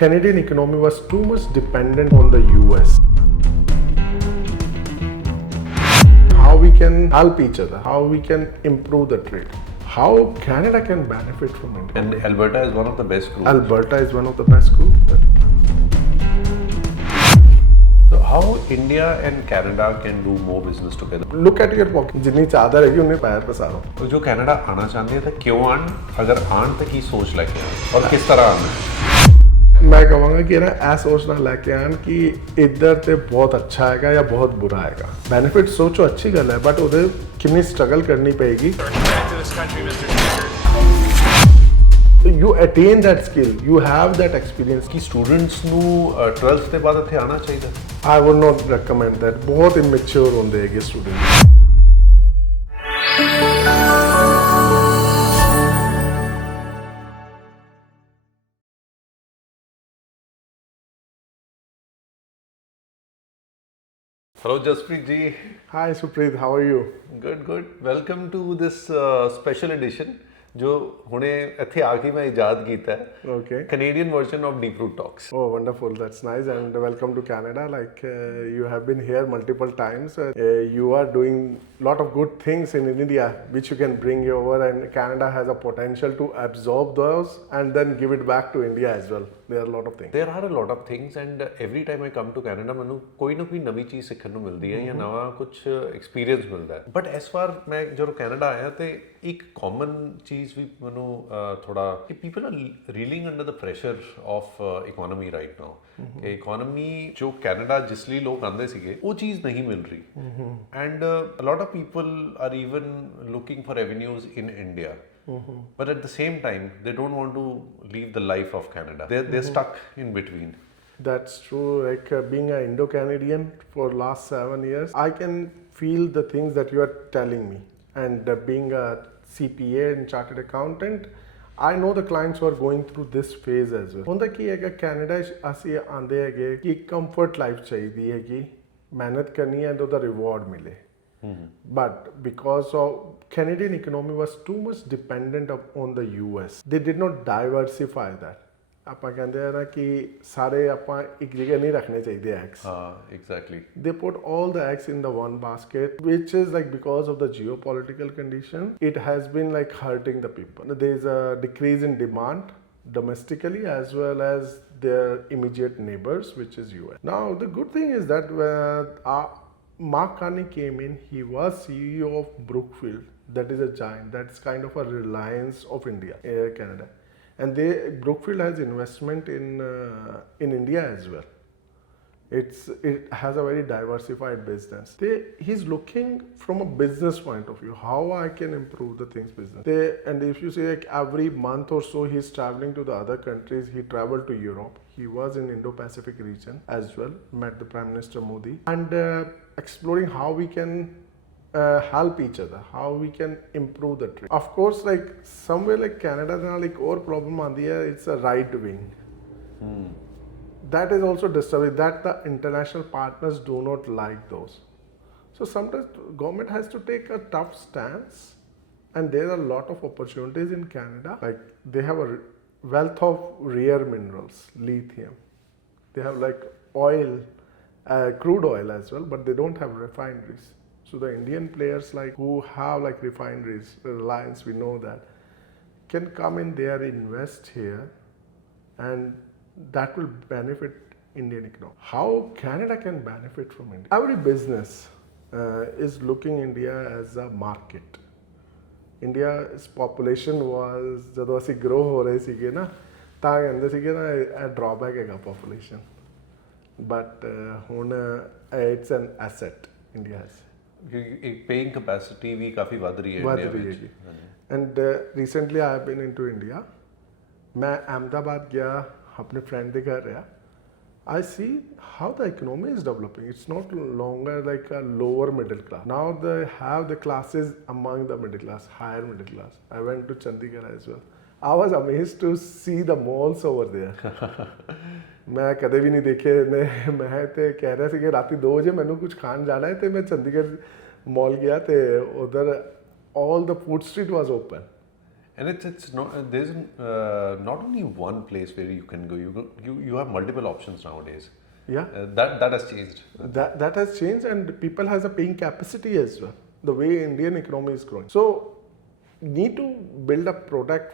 Canadian economy was too much dependent on the US. How we can help each other, how we can improve the trade, how Canada can benefit from it. And Alberta is one of the best groups. Alberta is one of the best groups. So how India and Canada can do more business together? Look at your pocket. जितनी चादर है कि उन्हें पैर पसारो. तो जो Canada आना चाहते हैं तो क्यों आन, अगर आन तो की सोच लेके आन और किस तरह आना? मैं कहूँगा कि ना ऐसा सोचना लेके आन कि इधर ते बहुत अच्छा आएगा या बहुत बुरा आएगा. बेनिफिट सोचो अच्छी गल है, बट उधर कितनी स्ट्रगल करनी पड़ेगी. You attain that skill, you have that experience. कि स्टूडेंट्स ਨੂੰ 12th ਦੇ ਬਾਅਦ ਇੱਥੇ ਆਣਾ ਚਾਹੀਦਾ. I would not recommend that. बहुत immature ਹੁੰਦੇ ਹੈਗੇ students. Hello Jaspreet ji. Hi Supreet, how are you? Good. Welcome to this special edition जो ਹੁਣੇ ਇੱਥੇ ਆ ਕੇ ਮੈਂ ਇਜਾਦ ਕੀਤਾ ਹੈ. Okay. Canadian version of Deep Root Talks. Oh, wonderful. That's nice. And welcome to Canada. Like you have been here multiple times. You are doing lot of good things in India, which you can bring over. And Canada has a potential to absorb those and then give it back to India as well. There are a lot of things. There are a lot of things and every time I come to Canada ਮੈਨੂੰ ਕੋਈ ਨਾ ਕੋਈ ਨਵੀਂ ਚੀਜ਼ ਸਿੱਖਣ ਨੂੰ ਮਿਲਦੀ ਹੈ ਜਾਂ ਨਵਾਂ ਕੁਝ ਐਕਸਪੀਰੀਅੰਸ ਮਿਲਦਾ ਹੈ. ਬਟ ਇਸ ਵਾਰ ਮੈਂ ਜਦੋਂ ਕੈਨੇਡਾ ਆਇਆ ਤੇ ਇੱਕ ਕਾਮਨ ਚੀਜ਼ ਵੀ ਮੈਨੂੰ ਥੋੜਾ ਕਿ people are reeling under the pressure of economy right now. ਕਿ ਇਕਨੋਮੀ ਜੋ ਕੈਨੇਡਾ ਜਿਸ ਲਈ ਲੋਕ ਆਉਂਦੇ ਸੀਗੇ ਉਹ ਚੀਜ਼ ਨਹੀਂ ਮਿਲ ਰਹੀ. And a lot of people are even looking for avenues in India. But at the same time, they don't want to leave the life of Canada. They're stuck in between. That's true. Like being an Indo-Canadian for last 7 years, I can feel the things that you are telling me. And being a CPA and chartered accountant, I know the clients who are going through this phase as well. ਹੁੰਦਾ ਕੀ ਹੈਗਾ Canada ਅਸੀਂ ਆਂਦੇ ਹੈਗੇ ਕਿ comfort life ਚਾਹੀਦੀ ਹੈਗੀ, ਮਿਹਨਤ ਕਰਨੀ ਹੈ ਤੇ ਉਹਦਾ ਰਿਵਾਰਡ ਮਿਲੇ. But because of Canadian economy was too much dependent on the US, they did not diversify that. ਆਪਾਂ ਕਹਿੰਦੇ ਆ ਨਾ ਕਿ ਸਾਰੇ ਆਪਾਂ ਇੱਕ ਜਗ੍ਹਾ ਨਹੀਂ ਰੱਖਣੇ ਚਾਹੀਦੇ eggs. Exactly. They put all the eggs in the one basket, which is like because of the geopolitical condition, it has been like hurting the people. There is a decrease in demand domestically as well as their immediate neighbors, which is US. Now the good thing is that Mark Carney came in, he was CEO of Brookfield, that is a giant, that's kind of a Reliance of India, Air Canada. And Brookfield has investment in India as well. It has a very diversified business. He's looking from a business point of view, how I can improve the things business. And if you say like every month or so he's traveling to the other countries, he traveled to Europe. He was in Indo-Pacific region as well, met the Prime Minister Modi, and exploring how we can help each other, how we can improve the trade. Of course, like somewhere like Canada, like or problem on the it's a right wing. That is also disturbing. That the international partners do not like those. So sometimes government has to take a tough stance, and there are a lot of opportunities in Canada. Like they have a wealth of rare minerals, lithium. They have like oil, crude oil as well, but they don't have refineries. So the Indian players like who have like refineries, Reliance, we know that, can come in there, invest here, and that will benefit Indian economy. How Canada can benefit from India? Every business is looking India as a market. India's population was ਜਦੋਂ ਅਸੀਂ grow ਹੋ ਰਹੇ ਸੀਗੇ ਨਾ ਤਾਂ ਕਹਿੰਦੇ ਸੀਗੇ ਨਾ ਇਹ ਡਰਾਬੈਕ ਹੈਗਾ population. But ਹੁਣ it's an asset India has. ਇੱਕ ਪੇਇੰਗ ਕੈਪੈਸਿਟੀ ਵੀ ਕਾਫੀ ਵੱਧ ਰਹੀ ਹੈ ਇੰਡੀਆ ਵਿੱਚ. And recently I have been into India. ਮੈਂ ਅਹਿਮਦਾਬਾਦ ਗਿਆ ਆਪਣੇ ਫਰੈਂਡ ਦੇ ਘਰ ਰਿਹਾ. I see how the economy is developing. It's not longer like a lower middle class. Now they have the classes among the middle class, higher middle class. I went to Chandigarh as well. I was amazed to see the malls over there. ਮੈਂ ਕਦੇ ਵੀ ਨਹੀਂ ਦੇਖੇ ਨੇ. ਮੈਂ ਤੇ ਕਹਿ ਰਿਹਾ ਸੀ ਕਿ ਰਾਤੀ 2 ਵਜੇ ਮੈਨੂੰ ਕੁਝ ਖਾਣ ਜਾਣਾ ਹੈ ਤੇ ਮੈਂ ਚੰਡੀਗੜ੍ਹ ਮਾਲ ਗਿਆ ਤੇ ਉਧਰ all the food street was open. And it's not there's not only one place where you can go. You have multiple options nowadays. Yeah. That has changed. That has changed, and people has a paying capacity as well. The way Indian economy is growing, so need to build a product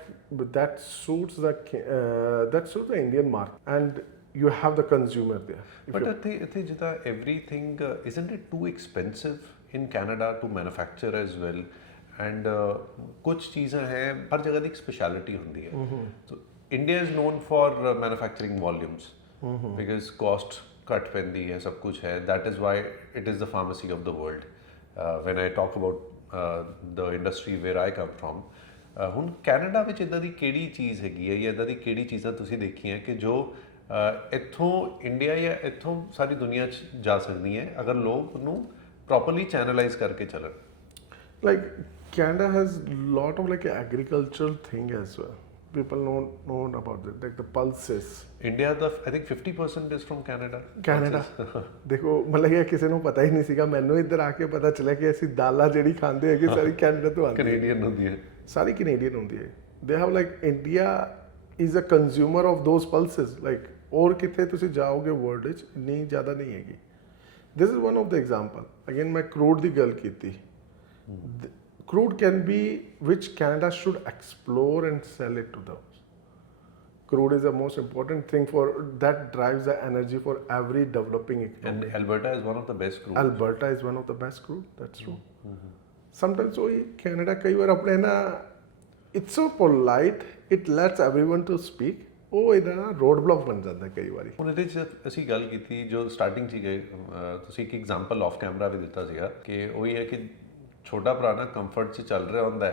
that suits the Indian market, and you have the consumer there. But ਇੱਥੇ ਜਿੱਦਾਂ everything isn't it too expensive in Canada to manufacture as well? And कुछ चीज़ें हैं हर जगह ਦੀ एक speciality ਹੁੰਦੀ ਹੈ. So India is known for manufacturing volumes because cost ਘੱਟ ਪੈਂਦੀ ਹੈ ਸਭ ਕੁਝ ਹੈ. That is why it is the pharmacy of the world. When I talk about the industry where I come from, ਹੁਣ ਕੈਨੇਡਾ ਵਿੱਚ ਇਦਾਂ ਦੀ ਕਿਹੜੀ ਚੀਜ਼ ਹੈਗੀ ਹੈ ਜਾਂ ਇਦਾਂ ਦੀ ਕਿਹੜੀ ਚੀਜ਼ਾਂ ਤੁਸੀਂ ਦੇਖੀਆਂ ਕਿ ਜੋ ਇੱਥੋਂ ਇੰਡੀਆ ਜਾਂ ਇੱਥੋਂ ਸਾਰੀ ਦੁਨੀਆ 'ਚ ਜਾ ਸਕਦੀਆਂ ਅਗਰ ਲੋਕ ਉਹਨੂੰ ਪ੍ਰੋਪਰਲੀ ਚੈਨਲਾਈਜ਼ ਕਰਕੇ ਚੱਲਣ? Like Canada has lot of like agricultural thing as well. People know about it, like the pulses. India the I think 50% is from Canada. Canada ਦੇਖੋ ਮਤਲਬ ਕਿ ਕਿਸੇ ਨੂੰ ਪਤਾ ਹੀ ਨਹੀਂ ਸੀਗਾ, ਮੈਨੂੰ ਇੱਧਰ ਆ ਕੇ ਪਤਾ ਚੱਲਿਆ ਕਿ ਅਸੀਂ ਦਾਲਾਂ ਜਿਹੜੀ ਖਾਂਦੇ ਹੈਗੇ ਸਾਰੀ ਕੈਨੇਡਾ ਤੋਂ ਆਉਂਦੀ ਹੈ, ਕੈਨੇਡੀਅਨ ਹੁੰਦੀ ਹੈ, ਸਾਰੀ ਕੈਨੇਡੀਅਨ ਹੁੰਦੀ ਹੈ. They have like India is a consumer of those pulses. Like ਹੋਰ ਕਿੱਥੇ ਤੁਸੀਂ ਜਾਓਗੇ ਵਰਲਡ ਵਿੱਚ ਇੰਨੀ ਜ਼ਿਆਦਾ ਨਹੀਂ ਹੈਗੀ. This is one of the example. Again ਮੈਂ ਕਰੂਡ ਦੀ ਗੱਲ ਕੀਤੀ. Crude can be which Canada should explore and sell it to those. Crude is the most important thing for that drives the energy for every developing economy. and Alberta is one of the best crude. Alberta is one of the best crude. That's true. Sometimes we Canada कई बार अपने ना it's so polite, it lets everyone to speak. ਉਹ ਇਹਦਾ ਨਾ road block ਬਣ ਜਾਂਦਾ ਕਈ ਵਾਰੀ. ਹੁਣ ਇਹਦੇ 'ਚ ਅਸੀਂ ਗੱਲ ਕੀਤੀ ਜੋ ਸਟਾਰਟਿੰਗ 'ਚ ਗਏ ਤੁਸੀਂ ਇੱਕ ਐਗਜ਼ਾਮਪਲ ਆਫ ਕੈਮਰਾ ਵੀ ਦਿੱਤਾ ਸੀਗਾ ਕਿ ਉਹੀ ਹੈ ਕਿ ਛੋਟਾ ਭਰਾ ਨਾ ਕੰਫਰਟ 'ਚ ਚੱਲ ਰਿਹਾ ਹੁੰਦਾ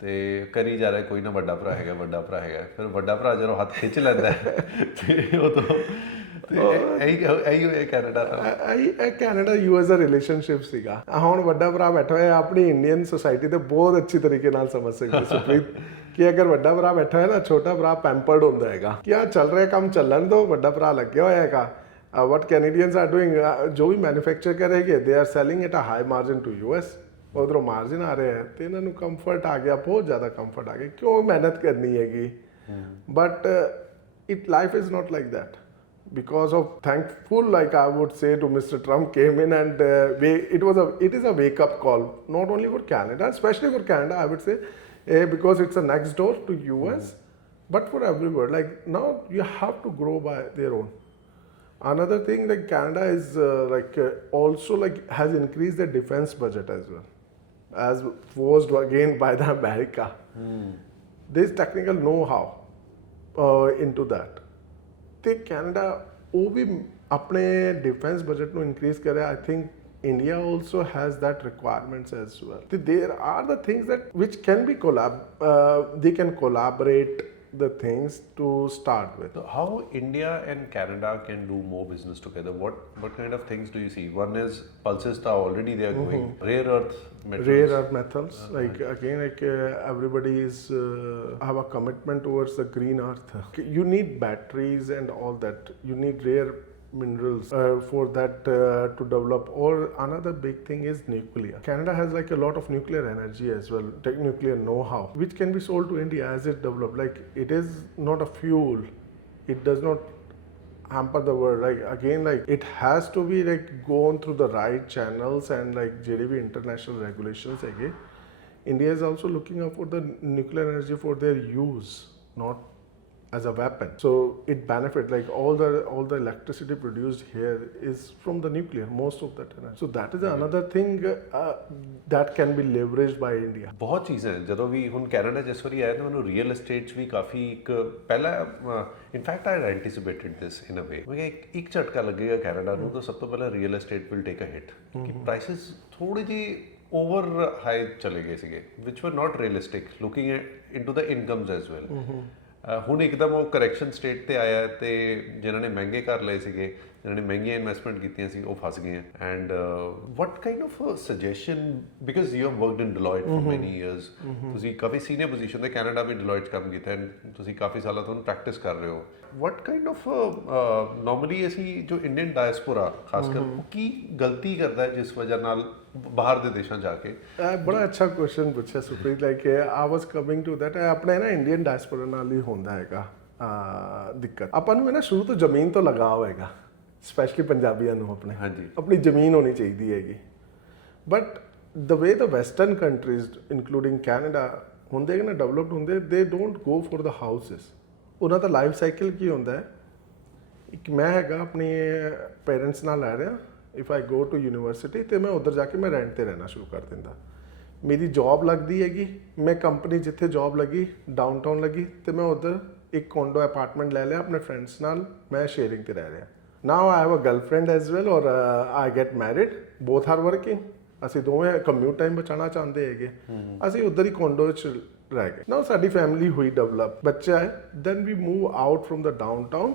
ਤੇ ਕਰੀ ਜਾ ਰਿਹਾ ਕੋਈ ਨਾ ਵੱਡਾ ਭਰਾ ਹੈਗਾ ਵੱਡਾ ਭਰਾ ਹੈਗਾ, ਫਿਰ ਵੱਡਾ ਭਰਾ ਜਦੋਂ ਹੱਥ ਖਿੱਚ ਲੈਂਦਾ ਤੇ ਉਹ ਤੋਂ ਇਹੀ ਹੋਇਆ ਕੈਨੇਡਾ ਦਾ. ਇਹ ਕੈਨੇਡਾ ਯੂਐਸ ਦਾ ਰਿਲੇਸ਼ਨਸ਼ਿਪ ਸੀਗਾ. ਹੁਣ ਵੱਡਾ ਭਰਾ ਬੈਠਾ ਹੋਇਆ ਆਪਣੀ ਇੰਡੀਅਨ ਸੋਸਾਇਟੀ ਤੇ ਬਹੁਤ ਅੱਛੀ ਤਰੀਕੇ ਨਾਲ ਸਮਝ ਸਕਦੇ ਸੁਪ੍ਰੀਤ ਕਿ ਅਗਰ ਵੱਡਾ ਭਰਾ ਬੈਠਾ ਹੈ ਨਾ ਛੋਟਾ ਭਰਾ ਪੈਂਪਰਡ ਹੁੰਦਾ ਹੈਗਾ ਕਿ ਆ ਚੱਲ ਰਿਹਾ ਕੰਮ ਚੱਲਣ ਦੋ, ਵੱਡਾ ਭਰਾ ਲੱਗਿਆ ਹੋਇਆ ਹੈਗਾ. what Canadians are doing, ਜੋ ਵੀ manufacture ਕਰੇਗੇ they are selling at a high margin to US. ਉਧਰੋਂ ਮਾਰਜਨ ਆ ਰਿਹਾ ਹੈ ਤੇ ਇਹਨਾਂ ਨੂੰ ਕੰਫਰਟ ਆ ਗਿਆ, ਬਹੁਤ ਜ਼ਿਆਦਾ ਕੰਫਰਟ ਆ ਗਿਆ. ਕਿਉਂ ਮਿਹਨਤ ਕਰਨੀ ਹੈਗੀ? But it life is not like that. Because of thankful, like I would say, to Mr. Trump came in and it is a wake up call, not only for Canada, especially for Canada, I would say, because it's a next door to US, but for everywhere. Like now you have to grow by their own. Another thing, like Canada is also like has increased their defense budget as well, as forced again by the America. There's technical know-how into that. ਤੇ Canada ਉਹ ਵੀ ਆਪਣੇ defence budget ਨੂੰ increase ਕਰਿਆ. I think India also has that requirements as well. There are the things that which can be they can collaborate the things to start with. So how India and Canada can do more business together? What kind of things do you see? One is pulses are already they are going. Rare earth metals. Everybody is have a commitment towards the green earth. You need batteries and all that. You need rare minerals for that to develop. Or another big thing is nuclear. Canada has like a lot of nuclear energy as well, nuclear know-how, which can be sold to India as it develops. Like it is not a fuel. It does not hamper the world. Like again, like it has to be like gone through the right channels and like JDB international regulations again. India is also looking out for the nuclear energy for their use, not as a weapon. So it benefit like all the electricity produced here is from the nuclear, most of that energy. So that is another thing that can be leveraged by India. ਬਹੁਤ ਚੀਜ਼ਾਂ ਜਦੋਂ ਵੀ ਹੁਣ Canada ਜਿਸ ਵਾਰੀ ਆਇਆ ਤਾਂ ਮੈਨੂੰ real estate 'ਚ ਵੀ ਕਾਫੀ ਇੱਕ ਪਹਿਲਾਂ ਇਨਫੈਕਟ ਆਈ ਐਂਟੀਸਿਪੇਟਡ ਦਿਸ ਇਨ ਅ ਵੇ ਮੈਂ ਇੱਕ ਝਟਕਾ ਲੱਗੇਗਾ ਕੈਨੇਡਾ ਨੂੰ ਤਾਂ ਸਭ ਤੋਂ ਪਹਿਲਾਂ real estate will take a hit ਕਿ ਪ੍ਰਾਈਸਿਸ ਥੋੜੀ ਜਿਹੀ ਓਵਰ ਹਾਈ ਚਲੇ ਗਏ ਸੀਗੇ which were not realistic looking into the incomes as well. ਹੁਣ ਇੱਕਦਮ ਉਹ ਕਰੈਕਸ਼ਨ ਸਟੇਟ ਤੇ ਆਇਆ ਤੇ ਜਿਨ੍ਹਾਂ ਨੇ ਮਹਿੰਗੇ ਘਰ ਲਏ ਸੀਗੇ ਜਿਨ੍ਹਾਂ ਨੇ ਮਹਿੰਗੀਆਂ ਇਨਵੈਸਟਮੈਂਟ ਕੀਤੀਆਂ ਸੀ ਉਹ ਫਸ ਗਏ. And what kind of suggestion because you have worked in Deloitte for many years ਤੁਸੀਂ ਕਾਫੀ ਸੀਨੀਅਰ ਪੋਜੀਸ਼ਨ ਤੇ ਕੈਨੇਡਾ ਵੀ ਡਿਲੋਇਟ ਕੰਮ ਕੀਤਾ ਐਂਡ ਤੁਸੀਂ ਕਾਫੀ ਸਾਲਾਂ ਤੋਂ ਪ੍ਰੈਕਟਿਸ ਕਰ ਰਹੇ ਹੋ. what kind of normally ਅਸੀਂ ਜੋ ਇੰਡੀਅਨ ਡਾਇਸਪੋਰਾ ਖਾਸ ਕਰ ਉਹ ਕੀ ਗਲਤੀ ਕਰਦਾ ਹੈ ਜਿਸ ਵਜ੍ਹਾ ਨਾਲ ਬਾਹਰ ਦੇ ਦੇਸ਼ਾਂ ਜਾ ਕੇ ਬੜਾ ਅੱਛਾ ਕੁਐਸਚਨ ਪੁੱਛਿਆ Supreet like I was coming to that ਆਪਣੇ ਨਾ ਇੰਡੀਅਨ ਡਾਇਸਪੋਰਾ ਨਾਲ ਹੀ ਹੁੰਦਾ ਹੈਗਾ ਦਿੱਕਤ ਆਪਾਂ ਨੂੰ ਹੈ ਨਾ ਸ਼ੁਰੂ ਤੋਂ ਜ਼ਮੀਨ ਤੋਂ ਲਗਾਵ ਹੈਗਾ ਸਪੈਸ਼ਲੀ ਪੰਜਾਬੀਆਂ ਨੂੰ ਆਪਣੇ ਹਾਂਜੀ ਆਪਣੀ ਜ਼ਮੀਨ ਹੋਣੀ ਚਾਹੀਦੀ ਹੈਗੀ but the way the western countries including Canada ਹੁੰਦੇ ਕਿ ਨਾ ਡਿਵੈਲਪਡ ਹੁੰਦੇ ਦੇ don't go for the houses ਉਹਨਾਂ ਦਾ ਲਾਈਫ ਸਾਈਕਲ ਕੀ ਹੁੰਦਾ ਹੈ ਇੱਕ ਮੈਂ ਹੈਗਾ ਆਪਣੇ ਪੇਰੈਂਟਸ ਨਾਲ ਲੈ ਰਿਹਾ if I go to university ਤੇ ਮੈਂ ਉੱਧਰ ਜਾ ਕੇ ਮੈਂ ਰੈਂਟ ਤੇ ਰਹਿਣਾ ਸ਼ੁਰੂ ਕਰ ਦਿੰਦਾ ਮੇਰੀ ਜੌਬ ਲੱਗਦੀ ਹੈਗੀ ਮੈਂ ਕੰਪਨੀ ਜਿੱਥੇ ਜੌਬ ਲੱਗੀ ਡਾਊਨਟਾਊਨ ਲੱਗੀ ਤੇ ਮੈਂ ਉੱਧਰ ਇੱਕ ਕੋਂਡੋ ਅਪਾਰਟਮੈਂਟ ਲੈ ਲਿਆ ਆਪਣੇ ਫਰੈਂਡਸ ਨਾਲ ਮੈਂ ਸ਼ੇਅਰਿੰਗ ਤੇ ਰਹਿ ਰਿਹਾ now I have a girlfriend as well or I get married both are working ਅਸੀਂ ਦੋਵੇਂ ਕਮਿਊਟ ਟਾਈਮ ਬਚਾਉਣਾ ਚਾਹੁੰਦੇ ਹੈਗੇ ਅਸੀਂ ਉੱਧਰ ਹੀ ਕੋਂਡੋ 'ਚ ਰਹਿ ਗਏ ਨਾ ਸਾਡੀ ਫੈਮਿਲੀ ਹੋਈ ਡਿਵੈਲਪ ਬੱਚਾ ਹੈ then we move out from the downtown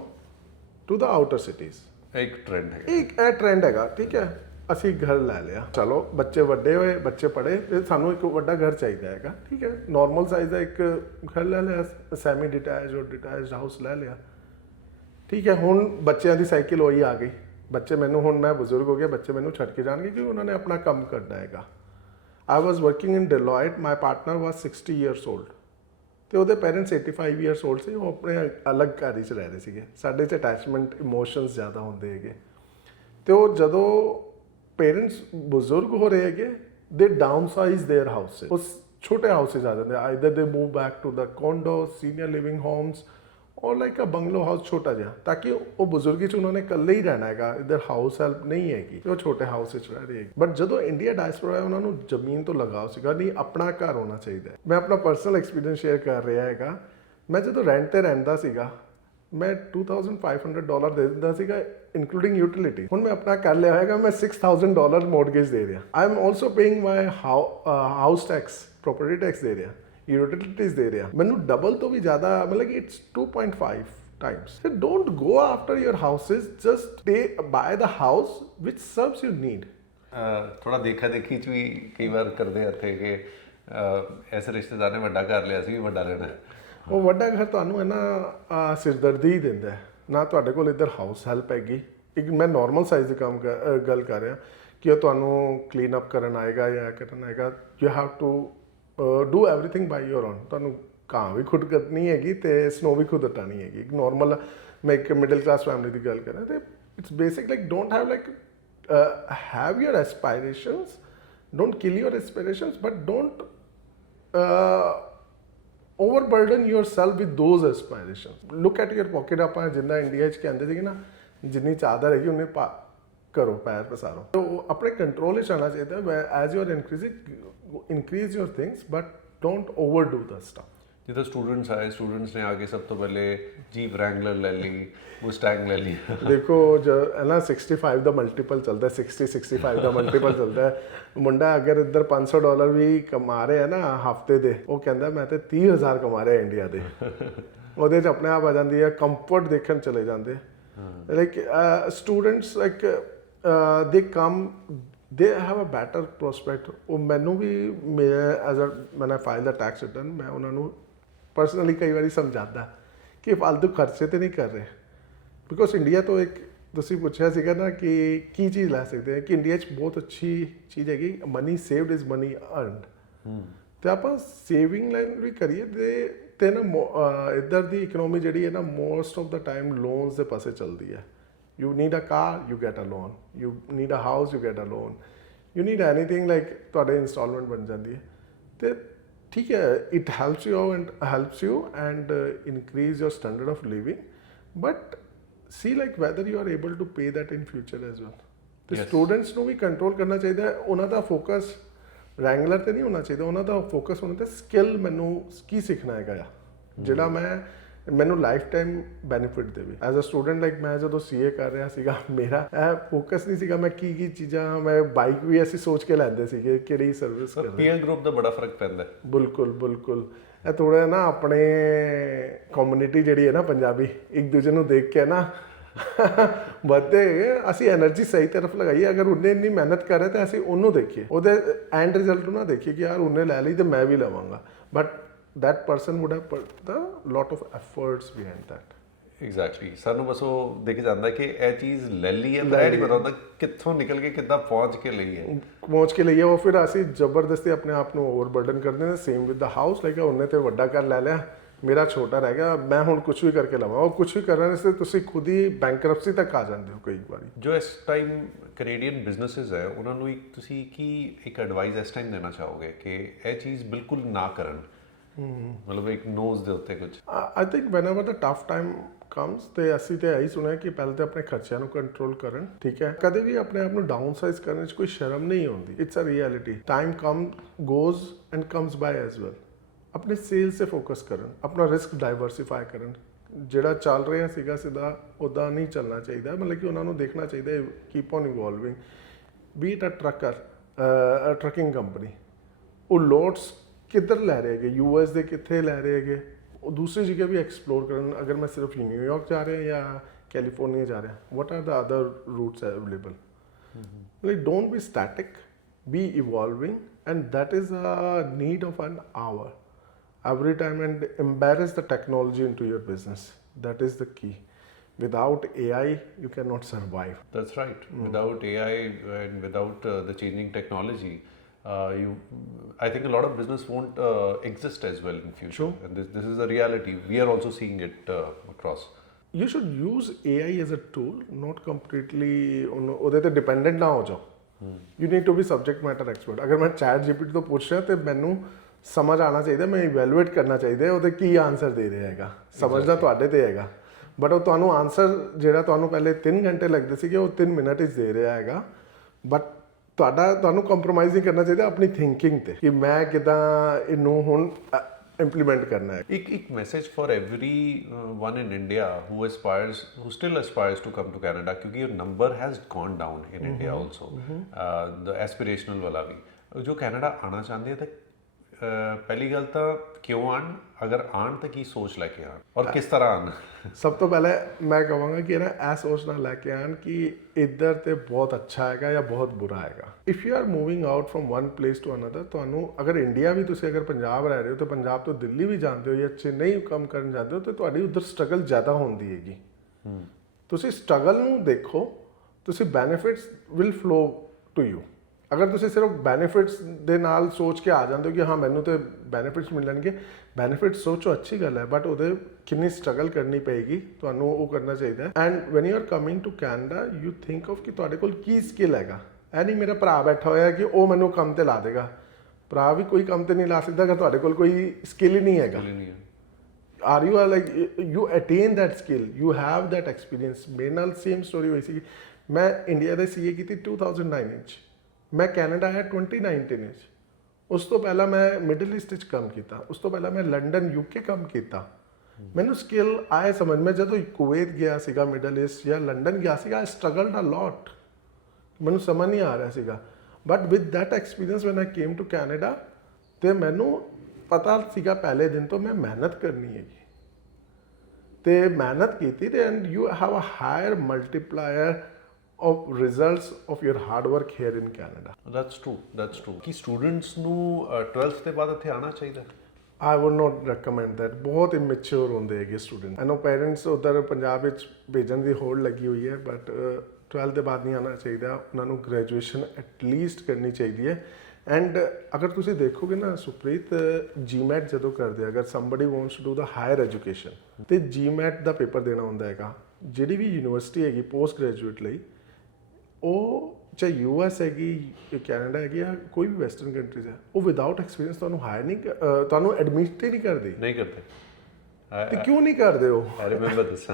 to the outer cities ਇੱਕ ਟ੍ਰੈਂਡ ਹੈ ਇੱਕ ਇਹ ਟ੍ਰੈਂਡ ਹੈਗਾ ਠੀਕ ਹੈ ਅਸੀਂ ਘਰ ਲੈ ਲਿਆ ਚਲੋ ਬੱਚੇ ਵੱਡੇ ਹੋਏ ਬੱਚੇ ਪੜ੍ਹੇ ਤੇ ਸਾਨੂੰ ਇੱਕ ਵੱਡਾ ਘਰ ਚਾਹੀਦਾ ਹੈਗਾ ਠੀਕ ਹੈ ਨਾਰਮਲ ਸਾਈਜ਼ ਦਾ ਇੱਕ ਘਰ ਲੈ ਲਿਆ ਸੈਮੀ ਡਿਟੈਚ ਔਰ ਡਿਟੈਚਡ ਹਾਊਸ ਲੈ ਲਿਆ ਠੀਕ ਹੈ ਹੁਣ ਬੱਚਿਆਂ ਦੀ ਸਾਈਕਲ ਹੋਈ ਆ ਗਈ ਬੱਚੇ ਮੈਨੂੰ ਹੁਣ ਮੈਂ ਬਜ਼ੁਰਗ ਹੋ ਗਿਆ ਬੱਚੇ ਮੈਨੂੰ ਛੱਡ ਕੇ ਜਾਣਗੇ ਕਿ ਉਹਨਾਂ ਨੇ ਆਪਣਾ ਕੰਮ ਕਰਨਾ ਹੈਗਾ I was working in Deloitte my partner was 60 years old ਤੇ ਉਹਦੇ ਪੇਰੈਂਟਸ 85 ਇਅਰਸ ਓਲਡ ਸੀ ਉਹ ਆਪਣੇ ਅਲੱਗ ਘਰ 'ਚ ਰਹਿ ਰਹੇ ਸੀਗੇ ਸਾਡੇ 'ਚ ਅਟੈਚਮੈਂਟ ਇਮੋਸ਼ਨਸ ਜ਼ਿਆਦਾ ਹੁੰਦੇ ਹੈਗੇ ਤੇ ਉਹ ਜਦੋਂ ਪੇਰੈਂਟਸ ਬਜ਼ੁਰਗ ਹੋ ਰਹੇ ਹੈਗੇ ਦੇ ਡਾਊਨਸਾਈਜ਼ देयर ਹਾਊਸਸ ਉਸ ਛੋਟੇ ਹਾਊਸਸ ਆ ਜਾਂਦੇ either they move back to the condo senior living homes or like a bungalow house ਛੋਟਾ ਜਿਹਾ ਤਾਂ ਕਿ ਉਹ ਬਜ਼ੁਰਗੀ 'ਚ ਉਹਨਾਂ ਨੇ ਇਕੱਲੇ ਹੀ ਰਹਿਣਾ ਹੈਗਾ ਇੱਧਰ ਹਾਊਸ ਹੈਲਪ ਨਹੀਂ ਹੈਗੀ ਉਹ ਛੋਟੇ ਹਾਊਸ 'ਚ ਰਹਿ ਰਹੇ ਬਟ ਜਦੋਂ ਇੰਡੀਆ ਡਾਇਸਪੋਰਾ ਆਇਆ ਉਹਨਾਂ ਨੂੰ ਜ਼ਮੀਨ ਤੋਂ ਲਗਾਓ ਸੀਗਾ ਨਹੀਂ ਆਪਣਾ ਘਰ ਹੋਣਾ ਚਾਹੀਦਾ ਮੈਂ ਆਪਣਾ ਪਰਸਨਲ ਐਕਸਪੀਰੀਅੰਸ ਸ਼ੇਅਰ ਕਰ ਰਿਹਾ ਹੈਗਾ ਮੈਂ ਜਦੋਂ ਰੈਂਟ ਤੇ ਰਹਿੰਦਾ ਸੀਗਾ ਮੈਂ $2,500 ਦੇ ਦਿੰਦਾ ਸੀਗਾ ਇਨਕਲੂਡਿੰਗ ਯੂਟਿਲਿਟੀ ਹੁਣ ਮੈਂ ਆਪਣਾ ਕਰ ਲਿਆ ਹੋਏਗਾ ਮੈਂ $6,000 ਮੋਰਗੇਜ ਦੇ ਰਿਹਾ I am also paying my house tax property tax ਦੇ ਰਿਹਾ ਯੂਟਿਲਿਟੀਜ਼ ਦੇ ਰਿਹਾ ਮੈਨੂੰ ਡਬਲ ਤੋਂ ਵੀ ਜ਼ਿਆਦਾ ਮਤਲਬ ਕਿ it's 2.5 times so don't go after your houses just buy the house which serves your need ਥੋੜਾ ਦੇਖਾ ਦੇਖੀ ਚ ਵੀ ਕਈ ਵਾਰ ਕਰਦੇ ਇੱਥੇ ਕਿ ਐਸੇ ਰਿਸ਼ਤੇਦਾਰ ਨੇ ਵੱਡਾ ਘਰ ਲਿਆ ਸੀ ਵੀ ਵੱਡਾ ਲੈਣਾ ਉਹ ਵੱਡਾ ਘਰ ਤੁਹਾਨੂੰ ਹੈ ਨਾ ਸਿਰਦਰਦੀ ਹੀ ਦਿੰਦਾ ਨਾ ਤੁਹਾਡੇ ਕੋਲ ਇੱਧਰ ਹਾਊਸ ਹੈਲਪ ਹੈਗੀ ਇੱਕ ਮੈਂ ਨਾਰਮਲ ਸਾਈਜ਼ ਦੀ ਕੰਮ ਗੱਲ ਕਰ ਰਿਹਾ ਕਿ ਉਹ ਤੁਹਾਨੂੰ ਕਲੀਨ ਅਪ ਕਰਨ ਆਏਗਾ ਜਾਂ ਕਰਨ ਆਏਗਾ you have to do everything by your own ਤੁਹਾਨੂੰ ਕਾਂ ਵੀ ਖੁਦ ਕਰਨੀ ਹੈਗੀ ਤੇ ਸਨੋ ਵੀ ਖੁਦ ਹਟਾਉਣੀ ਹੈਗੀ ਇੱਕ ਨਾਰਮਲ ਮੈਂ ਇੱਕ ਮਿਡਲ ਕਲਾਸ ਫੈਮਿਲੀ ਦੀ ਗੱਲ ਕਰ ਰਿਹਾ ਤੇ it's basic like don't have like have your aspirations, don't kill your aspirations, but don't overburden yourself with those aspirations. Look at your pocket ਆਪਾਂ ਜਿੰਨਾ ਇੰਡੀਆ 'ਚ ਕਹਿੰਦੇ ਸੀਗੇ ਨਾ ਜਿੰਨੀ ਚਾਦਰ ਹੈਗੀ ਉਹਨੇ ਕਰੋ ਪੈਰ ਪਸਾਰੋ ਉਹ ਆਪਣੇ ਕੰਟਰੋਲ ਵਿੱਚ ਆਉਣਾ ਚਾਹੀਦਾ as you are increase your things but don't overdo the stuff ਜਿੱਦਾਂ ਸਟੂਡੈਂਟਸ ਆਏ ਸਟੂਡੈਂਟਸ ਨੇ ਆ ਕੇ ਸਭ ਤੋਂ ਪਹਿਲੇ ਜੀਪ ਰੈਂਗਲਰ ਲੈ ਲਈ ਮੁਸਟੈਂਗ ਲੈ ਲਈ ਦੇਖੋ ਜੋ ਹੈ ਨਾ 65 ਦਾ ਮਲਟੀਪਲ ਚੱਲਦਾ 65 ਦਾ ਮਲਟੀਪਲ ਚੱਲਦਾ ਮੁੰਡਾ ਅਗਰ ਇੱਧਰ $500 ਵੀ ਕਮਾ ਰਿਹਾ ਨਾ ਹਫਤੇ ਦੇ ਉਹ ਕਹਿੰਦਾ ਮੈਂ ਤੇ 30,000 ਕਮਾ ਰਿਹਾ ਇੰਡੀਆ ਦੇ ਉਹਦੇ 'ਚ ਆਪਣੇ ਆਪ ਆ ਜਾਂਦੀ ਹੈ ਕੰਫਰਟ ਦੇਖਣ ਚਲੇ ਜਾਂਦੇ ਲਾਈਕ ਸਟੂਡੈਂਟਸ ਲਾਈਕ ਦੇ ਕਮ they have a better prospect ਉਹ ਮੈਨੂੰ ਵੀ ਮੈਂ ਐਜ਼ ਅ ਮੈਂ ਫਾਈਲ ਦਾ ਟੈਕਸ ਰਿਟਰਨ ਮੈਂ ਉਹਨਾਂ ਨੂੰ ਪਰਸਨਲੀ ਕਈ ਵਾਰੀ ਸਮਝਾਉਂਦਾ ਕਿ ਫालतू ਖਰਚੇ ਤੇ ਨਹੀਂ ਕਰ ਰਹੇ ਬਿਕੋਜ਼ ਇੰਡੀਆ ਤੋਂ ਇੱਕ ਤੁਸੀਂ ਪੁੱਛਿਆ ਸੀਗਾ ਨਾ ਕਿ ਕੀ ਚੀਜ਼ ਲੈ ਸਕਦੇ ਹਾਂ ਕਿ ਇੰਡੀਆ 'ਚ ਬਹੁਤ ਅੱਛੀ ਚੀਜ਼ ਹੈਗੀ money saved is money earned ਤੇ ਆਪਾਂ ਸੇਵਿੰਗ ਲਾਈਨ ਵੀ ਕਰੀਏ ਤੇ ਨਾ ਇੱਧਰ ਦੀ ਇਕਨੋਮੀ ਜਿਹੜੀ ਹੈ ਨਾ most of the time loans ਦੇ ਪਾਸੇ ਚੱਲਦੀ ਹੈ you need a car you get a loan you need a house you get a loan you need anything like ਤੁਹਾਡੇ ਇੰਸਟਾਲਮੈਂਟ ਬਣ ਜਾਂਦੀ ਹੈ ਤੇ ਠੀਕ ਹੈ it helps you and increase your standard of living but see like whether you are able to pay that in future as well ਤੇ students ਨੂੰ ਵੀ control ਕਰਨਾ ਚਾਹੀਦਾ ਉਹਨਾਂ ਦਾ ਫੋਕਸ ਰੈਂਗੂਲਰ ਤੇ ਨਹੀਂ ਹੋਣਾ ਚਾਹੀਦਾ ਉਹਨਾਂ ਦਾ ਫੋਕਸ ਹੋਣਾ ਤੇ ਸਕਿੱਲ ਮੈਨੂੰ ਕੀ ਸਿੱਖਣਾ ਹੈਗਾ ਜਿਹੜਾ ਮੈਨੂੰ ਲਾਈਫ ਟਾਈਮ ਬੈਨੀਫਿਟ ਦੇਵੇ ਐਜ਼ ਅ ਸਟੂਡੈਂਟ ਲਾਈਕ ਮੈਂ ਜਦੋਂ ਸੀਏ ਕਰ ਰਿਹਾ ਸੀਗਾ ਮੇਰਾ ਇਹ ਫੋਕਸ ਨਹੀਂ ਸੀਗਾ ਮੈਂ ਕੀ ਚੀਜ਼ਾਂ ਮੈਂ ਬਾਈਕ ਵੀ ਅਸੀਂ ਸੋਚ ਕੇ ਲੈਂਦੇ ਸੀਗੇ ਕਿਹੜੀ ਸਰਵਿਸ ਕਰਨੀ ਪੀਅਰ ਗਰੁੱਪ ਦਾ ਬੜਾ ਫਰਕ ਪੈਂਦਾ ਬਿਲਕੁਲ ਇਹ ਥੋੜਾ ਨਾ ਆਪਣੇ ਕਮਿਊਨਿਟੀ ਜਿਹੜੀ ਹੈ ਨਾ ਪੰਜਾਬੀ ਇੱਕ ਦੂਜੇ ਨੂੰ ਦੇਖ ਕੇ ਨਾ ਵੱਧਦੇ ਅਸੀਂ એનર્ਜੀ ਸਹੀ ਤਰਫ ਲਗਾਈਏ ਅਗਰ ਉਹਨੇ ਇੰਨੀ ਮਿਹਨਤ ਕਰ ਰਿਹਾ ਤਾਂ ਅਸੀਂ ਉਹਨੂੰ ਦੇਖੀਏ ਉਹਦੇ ਐਂਡ ਰਿਜ਼ਲਟ ਨੂੰ ਨਾ ਦੇਖੀਏ ਕਿ ਯਾਰ ਉਹਨੇ ਲੈ ਲਈ ਤੇ ਮੈਂ ਵੀ ਲਵਾਂਗਾ but that person would have put the lot of efforts behind that exactly ਸਾਨੂੰ ਬਸ ਉਹ ਦਿਖ ਜਾਂਦਾ ਕਿ ਇਹ ਚੀਜ਼ ਲੈ ਲਈ ਹੈ, ਪਰ ਇਹ ਨਹੀਂ ਪਤਾ ਹੁੰਦਾ ਕਿੱਥੋਂ ਨਿਕਲ ਕੇ ਕਿੱਦਾਂ ਪਹੁੰਚ ਕੇ ਲਈ ਹੈ। ਪਹੁੰਚ ਕੇ ਲਈਏ ਉਹ ਫਿਰ ਅਸੀਂ ਜ਼ਬਰਦਸਤੀ ਆਪਣੇ ਆਪ ਨੂੰ ਓਵਰਬਰਡਨ ਕਰਦੇ ਨੇ। Same with the house, like ਉਹਨੇ ਤੇ ਵੱਡਾ ਘਰ ਲੈ ਲਿਆ, ਮੇਰਾ ਛੋਟਾ ਰਹਿ ਗਿਆ, ਮੈਂ ਹੁਣ ਕੁਝ ਵੀ ਕਰਕੇ ਲਵਾਂ। ਉਹ ਕੁਝ ਵੀ ਕਰਨ ਵਾਸਤੇ ਤੁਸੀਂ ਖੁਦ ਹੀ ਬੈਂਕਰਪਸੀ ਤੱਕ ਆ ਜਾਂਦੇ ਹੋ ਕਈ ਵਾਰੀ। ਜੋ ਇਸ ਟਾਈਮ ਕੈਨੇਡੀਅਨ ਬਿਜ਼ਨੈਸਿਸ ਹੈ ਉਹਨਾਂ ਨੂੰ ਇੱਕ ਤੁਸੀਂ ਕੀ ਇੱਕ ਐਡਵਾਈਸ ਇਸ ਟਾਈਮ ਦੇਣਾ ਚਾਹੋਗੇ ਕਿ ਇਹ ਚੀਜ਼ ਬਿਲਕੁਲ ਨਾ ਕਰਨ, ਮਤਲਬ ਇੱਕ ਨੋਜ਼ ਦੇ ਉੱਤੇ ਕੁਝ? I think whenever the tough time comes ਤੇ ਅਸੀਂ ਤੇ ਇਹੀ ਸੁਣਿਆ ਕਿ ਪਹਿਲੇ ਤਾਂ ਆਪਣੇ ਖਰਚਿਆਂ ਨੂੰ ਕੰਟਰੋਲ ਕਰਨ, ਠੀਕ ਹੈ। ਕਦੇ ਵੀ ਆਪਣੇ ਆਪ ਨੂੰ ਡਾਊਨ ਸਾਈਜ਼ ਕਰਨ 'ਚ ਕੋਈ ਸ਼ਰਮ ਨਹੀਂ ਆਉਂਦੀ। It's a reality. Time goes and comes by as well. ਆਪਣੇ ਸੇਲਸ 'ਤੇ ਫੋਕਸ ਕਰਨ, ਆਪਣਾ ਰਿਸਕ ਡਾਈਵਰਸੀਫਾਈ ਕਰਨ। ਜਿਹੜਾ ਚੱਲ ਰਿਹਾ ਸੀਗਾ ਸਿੱਧਾ ਉੱਦਾਂ ਨਹੀਂ ਚੱਲਣਾ ਚਾਹੀਦਾ, ਮਤਲਬ ਕਿ ਉਹਨਾਂ ਨੂੰ ਦੇਖਣਾ ਚਾਹੀਦਾ keep on evolving. Be it a trucking company, ਉਹ ਲੋਡਸ ਕਿੱਧਰ ਲੈ ਰਹੇ ਹੈਗੇ, US ਦੇ ਕਿੱਥੇ ਲੈ ਰਹੇ ਹੈਗੇ, ਉਹ ਦੂਸਰੀ ਜਗ੍ਹਾ ਵੀ ਐਕਸਪਲੋਰ ਕਰਨ। ਅਗਰ ਮੈਂ ਸਿਰਫ ਨਿਊਯਾਰਕ ਜਾ ਰਿਹਾ ਜਾਂ ਕੈਲੀਫੋਰਨੀਆ ਜਾ ਰਿਹਾ, what are the other routes available. Like don't be static, be evolving, and that is a need of an hour every time, and embrace the technology into your business. That is the key. Without AI you cannot survive. That's right. Without AI and without the changing technology, I think a lot of business won't exist as well in future. True. And this is a reality. We are also seeing it across. You should use AI as a tool, not completely ਉਹਦੇ ਤੇ dependent ਨਾ ਹੋ ਜਾਓ। You need to be subject matter expert. ਅਗਰ ਮੈਂ chat GPT ਤੋਂ ਪੁੱਛ ਰਿਹਾ ਤੇ ਮੈਨੂੰ ਸਮਝ ਆਉਣਾ ਚਾਹੀਦਾ, ਮੈਂ ਇਵੈਲੂਏਟ ਕਰਨਾ ਚਾਹੀਦਾ ਉਹਦੇ ਕੀ ਆਨਸਰ ਦੇ ਰਿਹਾ ਹੈਗਾ। ਸਮਝਣਾ ਤੁਹਾਡੇ ਤੇ ਹੈਗਾ, ਬਟ ਉਹ ਤੁਹਾਨੂੰ ਆਨਸਰ ਜਿਹੜਾ ਤੁਹਾਨੂੰ ਪਹਿਲੇ 3 ਘੰਟੇ ਲੱਗਦੇ ਸੀਗੇ ਉਹ 3 ਮਿੰਟ ਵਿੱਚ ਦੇ ਰਿਹਾ ਹੈਗਾ। ਬਟ ਤੁਹਾਨੂੰ ਕੰਪਰੋਮਾਈਜ਼ ਨਹੀਂ ਕਰਨਾ ਚਾਹੀਦਾ ਆਪਣੀ ਥਿੰਕਿੰਗ ਤੇ ਕਿ ਮੈਂ ਕਿੱਦਾਂ ਇਹਨੂੰ ਹੁਣ ਇੰਪਲੀਮੈਂਟ ਕਰਨਾ ਹੈ। ਇੱਕ message for every one in India who still aspires to come to Canada, क्योंकि your number has gone down in India also, the aspirational वाला भी जो ਕੈਨੇਡਾ ਆਣਾ ਚਾਹੁੰਦੇ ਆ ਤਾਂ ਪਹਿਲੀ ਗੱਲ ਤਾਂ ਕਿਉਂ ਆਣ, ਅਗਰ ਆਣ ਤਾਂ ਕੀ ਸੋਚ ਲੈ ਕੇ ਆਣ ਔਰ ਕਿਸ ਤਰ੍ਹਾਂ ਆਣ। ਸਭ ਤੋਂ ਪਹਿਲੇ ਮੈਂ ਕਹਾਂਗਾ ਕਿ ਨਾ ਇਹ ਸੋਚ ਨਾ ਲੈ ਕੇ ਆਣ ਕਿ ਇੱਧਰ ਤੇ ਬਹੁਤ ਅੱਛਾ ਹੈਗਾ ਜਾਂ ਬਹੁਤ ਬੁਰਾ ਹੈਗਾ। If you are moving out from one place to another, ਤੁਹਾਨੂੰ ਅਗਰ ਇੰਡੀਆ ਵੀ ਤੁਸੀਂ ਅਗਰ ਪੰਜਾਬ ਰਹਿ ਰਹੇ ਹੋ ਤਾਂ ਪੰਜਾਬ ਤੋਂ ਦਿੱਲੀ ਵੀ ਜਾਂਦੇ ਹੋ ਜਾਂ ਚੇਨਈ ਕੰਮ ਕਰਨ ਜਾਂਦੇ ਹੋ ਤਾਂ ਤੁਹਾਡੀ ਉੱਧਰ ਸਟਰਗਲ ਜ਼ਿਆਦਾ ਹੁੰਦੀ ਹੈਗੀ। ਤੁਸੀਂ ਸਟਰਗਲ ਨੂੰ ਦੇਖੋ, ਤੁਸੀਂ benefits will flow to you. ਅਗਰ ਤੁਸੀਂ ਸਿਰਫ ਬੈਨੀਫਿਟਸ ਦੇ ਨਾਲ ਸੋਚ ਕੇ ਆ ਜਾਂਦੇ ਹੋ ਕਿ ਹਾਂ ਮੈਨੂੰ ਤੇ ਬੈਨੀਫਿਟਸ ਮਿਲਣਗੇ, ਬੈਨੀਫਿਟਸ ਸੋਚੋ ਅੱਛੀ ਗੱਲ ਹੈ, ਬਟ ਉਹਦੇ ਕਿੰਨੀ ਸਟਰਗਲ ਕਰਨੀ ਪਏਗੀ ਤੁਹਾਨੂੰ ਉਹ ਕਰਨਾ ਚਾਹੀਦਾ। And when you are coming to Canada you think of ਕਿ ਤੁਹਾਡੇ ਕੋਲ ਕੀ ਸਕਿੱਲ ਹੈਗਾ। ਇਹ ਨਹੀਂ ਮੇਰਾ ਭਰਾ ਬੈਠਾ ਹੋਇਆ ਕਿ ਉਹ ਮੈਨੂੰ ਕੰਮ ਤੇ ਲਾ ਦੇਗਾ। ਭਰਾ ਵੀ ਕੋਈ ਕੰਮ ਤੇ ਨਹੀਂ ਲਾ ਸਕਦਾ ਅਗਰ ਤੁਹਾਡੇ ਕੋਲ ਕੋਈ ਸਕਿੱਲ ਹੀ ਨਹੀਂ ਹੈਗਾ। Are you like you attain that skill, you have that experience। ਮੇਰੇ ਨਾਲ ਸੇਮ ਸਟੋਰੀ ਹੋਈ ਸੀ। ਮੈਂ ਇੰਡੀਆ ਦੇ ਸੀਏ ਕੀਤੀ 2009 ਵਿੱਚ, ਮੈਂ ਕੈਨੇਡਾ ਆਇਆ 2019 ਵਿੱਚ। ਉਸ ਤੋਂ ਪਹਿਲਾਂ ਮੈਂ ਮਿਡਲ ਈਸਟ ਵਿੱਚ ਕੰਮ ਕੀਤਾ, ਉਸ ਤੋਂ ਪਹਿਲਾਂ ਮੈਂ ਲੰਡਨ UK ਕੰਮ ਕੀਤਾ। ਮੈਨੂੰ ਸਕਿੱਲ ਆਏ ਸਮਝ। ਮੈਂ ਜਦੋਂ ਕੁਵੈਤ ਗਿਆ ਸੀਗਾ ਮਿਡਲ ਈਸਟ ਜਾਂ ਲੰਡਨ ਗਿਆ ਸੀਗਾ, ਆਈ ਸਟਰਗਲਡ ਅ ਲੋਟ, ਮੈਨੂੰ ਸਮਝ ਨਹੀਂ ਆ ਰਿਹਾ ਸੀਗਾ। But with that experience when I came to Canada ਤੇ ਮੈਨੂੰ ਪਤਾ ਸੀਗਾ ਪਹਿਲੇ ਦਿਨ ਤੋਂ ਮੈਂ ਮਿਹਨਤ ਕਰਨੀ ਹੈਗੀ ਤੇ ਮਿਹਨਤ ਕੀਤੀ ਤੇ and you have a higher multiplier of results of your hard work here in Canada. That's true. ਕਿ ਸਟੂਡੈਂਟਸ ਨੂੰ 12th ਦੇ ਬਾਅਦ ਇੱਥੇ ਆਉਣਾ ਚਾਹੀਦਾ? I would not recommend that. ਬਹੁਤ immature ਹੁੰਦੇ ਹੈਗੇ ਸਟੂਡੈਂਟ। I know parents ਉੱਧਰ ਪੰਜਾਬ ਵਿੱਚ ਭੇਜਣ ਦੀ ਹੋੜ ਲੱਗੀ ਹੋਈ ਹੈ, ਬਟ 12th ਦੇ ਬਾਅਦ ਨਹੀਂ ਆਉਣਾ ਚਾਹੀਦਾ। ਉਹਨਾਂ ਨੂੰ ਗ੍ਰੈਜੂਏਸ਼ਨ ਐਟਲੀਸਟ ਕਰਨੀ ਚਾਹੀਦੀ ਹੈ। ਐਂਡ ਅਗਰ ਤੁਸੀਂ ਦੇਖੋਗੇ ਨਾ ਸੁਪ੍ਰੀਤ, GMAT ਜਦੋਂ ਕਰਦੇ ਅਗਰ somebody wants to do the higher education ਤੇ GMAT ਦਾ ਪੇਪਰ ਦੇਣਾ ਹੁੰਦਾ ਹੈਗਾ। ਜਿਹੜੀ ਵੀ ਯੂਨੀਵਰਸਿਟੀ ਹੈਗੀ ਪੋਸਟ ਗ੍ਰੈਜੂਏਟ ਲਈ, ਉਹ ਚਾਹੇ US ਹੈਗੀ, ਕੈਨੇਡਾ ਹੈਗੀ ਜਾਂ ਕੋਈ ਵੀ ਵੈਸਟਰਨ ਕੰਟਰੀਜ਼ ਹੈ, ਉਹ ਵਿਦਆਊਟ ਐਕਸਪੀਰੀਅੰਸ ਤੁਹਾਨੂੰ ਹਾਇਰ ਨਹੀਂ, ਤੁਹਾਨੂੰ ਐਡਮਿਟ ਹੀ ਨਹੀਂ ਕਰਦੇ। ਤੇ ਕਿਉਂ ਨਹੀਂ ਕਰਦੇ ਉਹ? ਆਈ ਰਿਮੈਂਬਰ ਦਿਸ।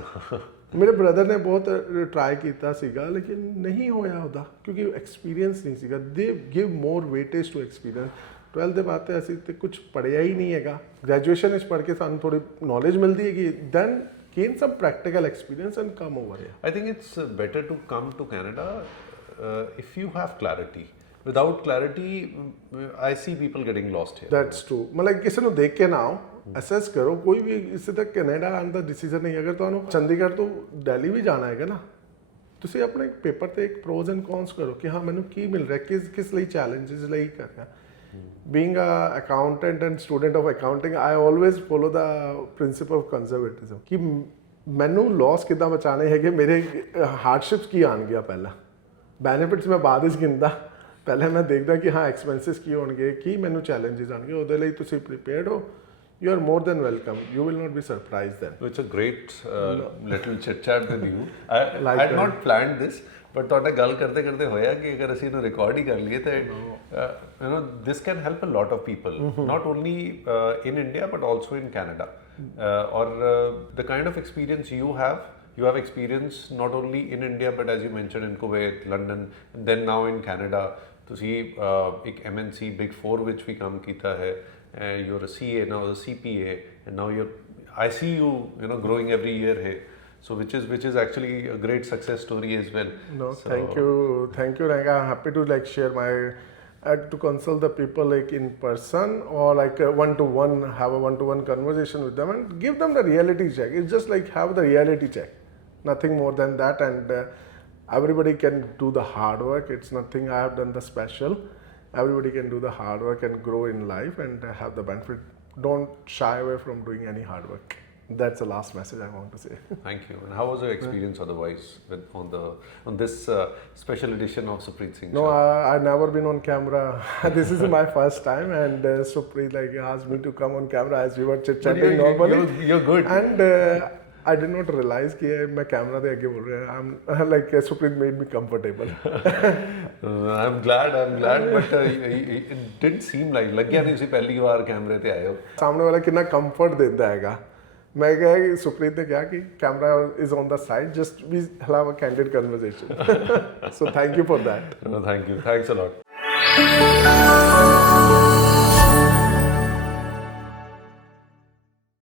ਮੇਰੇ ਬ੍ਰਦਰ ਨੇ ਬਹੁਤ ਟਰਾਈ ਕੀਤਾ ਸੀਗਾ ਲੇਕਿਨ ਨਹੀਂ ਹੋਇਆ ਉਹਦਾ, ਕਿਉਂਕਿ ਐਕਸਪੀਰੀਅੰਸ ਨਹੀਂ ਸੀਗਾ। They give more weightage to experience. 12th ਦੇ ਬਾਅਦ ਤੇ ਅਸੀਂ ਤੇ ਕੁਝ ਪੜ੍ਹਿਆ ਹੀ ਨਹੀਂ ਹੈਗਾ। ਗ੍ਰੈਜੂਏਸ਼ਨ ਵਿੱਚ ਪੜ੍ਹ ਕੇ ਸਾਨੂੰ ਥੋੜੀ ਨੌਲੇਜ ਮਿਲਦੀ ਹੈਗੀ, then gain some practical experience and come over here. I think it's better to come to Canada if you have clarity. Without clarity, I see people getting lost here. That's true. ਮਤਲਬ ਕਿਸੇ ਨੂੰ ਦੇਖ ਕੇ ਨਾ ਆਓ, assess ਕਰੋ। ਕੋਈ ਵੀ ਇਸੇ ਤੱਕ ਕੈਨੇਡਾ ਆਉਣ ਦਾ ਡਿਸੀਜਨ ਨਹੀਂ। ਅਗਰ ਤੁਹਾਨੂੰ ਚੰਡੀਗੜ੍ਹ ਤੋਂ ਦਿੱਲੀ ਵੀ ਜਾਣਾ ਹੈਗਾ ਨਾ, ਤੁਸੀਂ ਆਪਣੇ ਪੇਪਰ ਤੇ ਇੱਕ ਪ੍ਰੋਜ਼ ਐਂਡ ਕੌਨਸ ਕਰੋ ਕਿ ਹਾਂ ਮੈਨੂੰ ਕੀ ਮਿਲ ਰਿਹਾ, ਕਿਸ ਲਈ ਚੈਲੰਜਸ ਲਈ ਕਰ ਰਿਹਾ। Being a accountant and student of accounting, I always follow the principle of conservatism ਕਿ ਮੈਨੂੰ ਲਾਸ ਕਿੱਦਾਂ ਬਚਾਣੇ ਹੈਗੇ, ਮੇਰੇ ਹਾਰਡਸ਼ਿਪਸ ਕੀ ਆਣਗੀਆਂ ਪਹਿਲਾਂ, ਬੈਨੀਫਿਟਸ ਮੈਂ ਬਾਅਦ ਵਿੱਚ ਗਿਣਦਾ, ਪਹਿਲਾਂ ਮੈਂ ਦੇਖਦਾ ਕਿ ਹਾਂ ਐਕਸਪੈਂਸਿਸ ਕੀ ਹੋਣਗੇ, ਕੀ ਮੈਨੂੰ ਚੈਲੰਜਸ ਆਣਗੇ, ਉਹਦੇ ਲਈ ਤੁਸੀਂ ਪ੍ਰੀਪੇਅਰਡ ਹੋ, you are more than welcome, you will not be surprised then. It's a great little chit chat with you. I Likewise. had not planned this, but ਤੁਹਾਡੇ ਗੱਲ ਕਰਦੇ ਕਰਦੇ ਹੋਇਆ ਕਿ ਅਗਰ ਅਸੀਂ ਇਹਨੂੰ ਰਿਕਾਰਡ ਹੀ ਕਰ ਲਈਏ ਤਾਂ you know this can help a lot of people, not only in India but also in Canada. Or the kind of experience you have experience not only in India but as you mentioned in Kuwait, London, and then now in Canada. ਤੁਸੀਂ ਇੱਕ MNC Big Four ਵਿੱਚ ਵੀ ਕੰਮ ਕੀਤਾ ਹੈ. You're a CA now, a CPA, and now I see you know growing every year here, so which is actually a great success story as well. No, So, thank you. Like, I'm happy to like share my, to consult the people like in person or like one-to-one, have a one-to-one conversation with them and give them the reality check. It's just like have the reality check, nothing more than that. And everybody can do the hard work. It's nothing I have done the special. Everybody can do the hard work and grow in life and have the benefit. Don't shy away from doing any hard work. That's the last message I want to say. thank you. And how was your experience otherwise on this special edition of Supreet Singh No, Show? I've never been on camera. This is my first time, and Supreet like asked me to come on camera as we were chit But chatting normally. you're good. And I did not realize कि मैं camera दे आगे बोल रहा हूँ. I'm like Supreet made me comfortable. I'm glad, but it didn't seem like ਲੱਗਿਆ ਨਹੀਂ ਸੀ ਪਹਿਲੀ ਵਾਰ ਕੈਮਰੇ ਤੇ ਆਏ ਹੋ. सामने वाला कितना comfort देता हैगा. मैं कहा कि सुप्रीत ने कहा कि camera is on the side, just we have a candid conversation. So thank you for that. No, thank you. Thanks a lot.